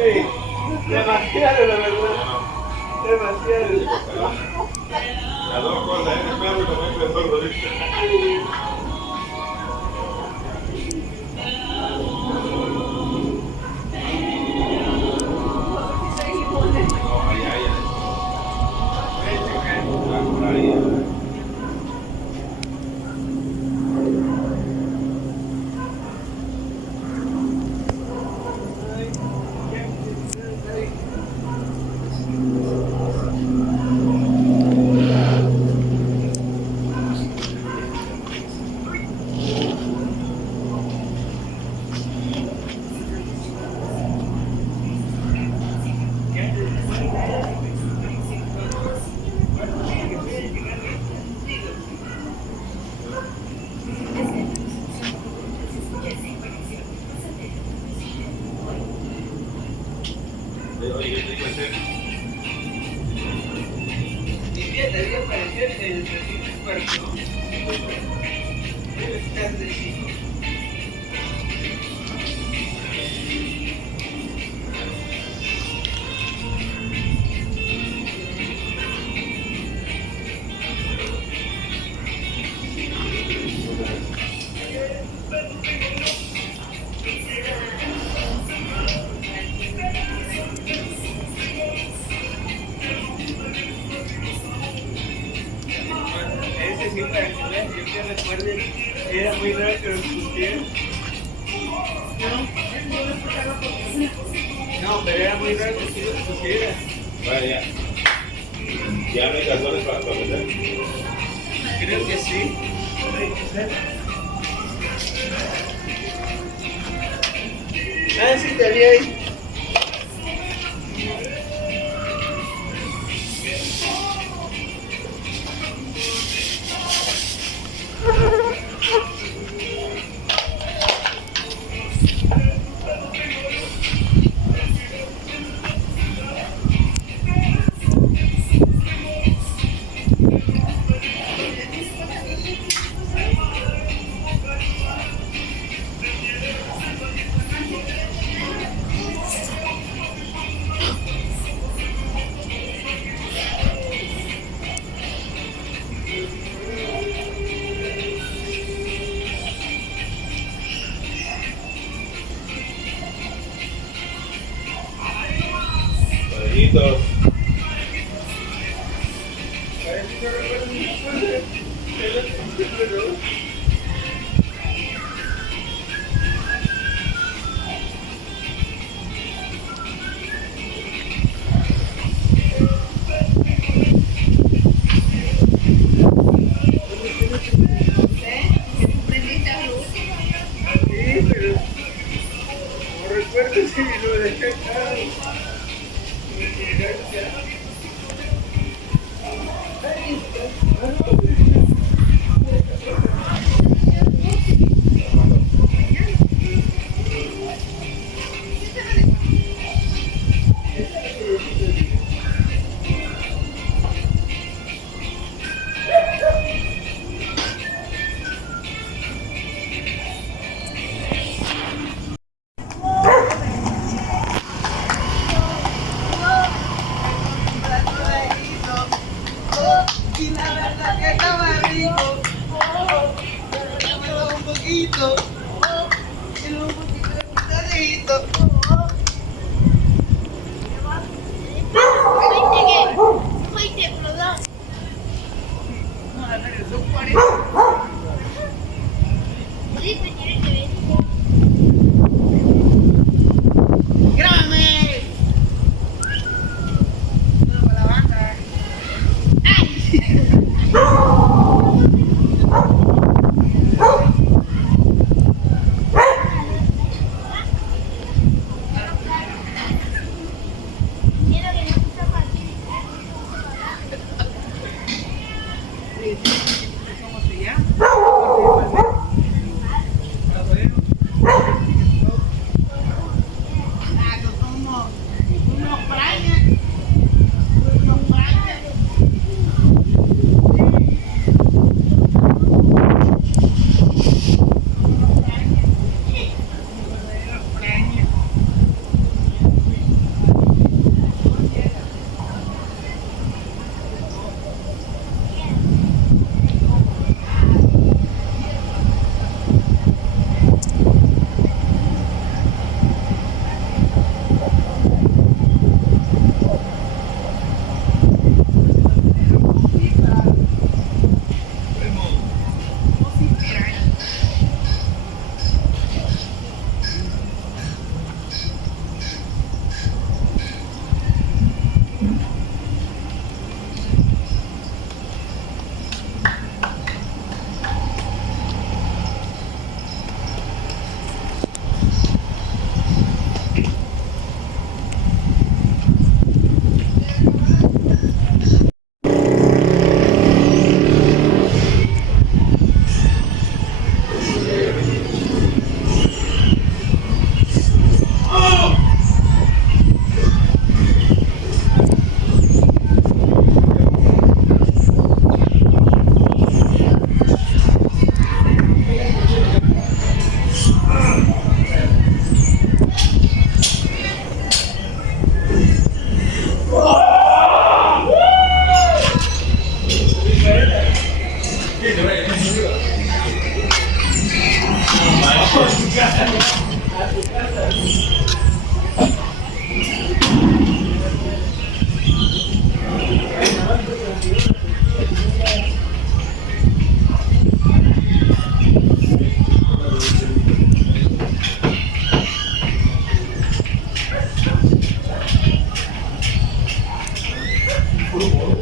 Sí, demasiado la verdad. Demasiado. Las dos cosas, el perro y también el sordo, ¿viste? No, allá, allá. Por ahí. Oye, ¿qué te digo ese? Mi pie debería parecer el cuerpo. Debe estar de chico. Ese sí, para que vean, yo que recuerde, era muy raro que los pusieran. No, pero era muy raro que sí los pusieran. Vaya. Ya no hay calzones para meter. Creo que sí. Ah, sí, te había ahí. Parejitos. Parece que recuerdo muchas cosas. Pero sí, pero no recuerdo si lo dejé acá. Y la verdad que estaba rico. Un poquito. Un poquito de picadito. Vamos a hacer el 240. ¡Grábame! No, para la banda. Puro modo.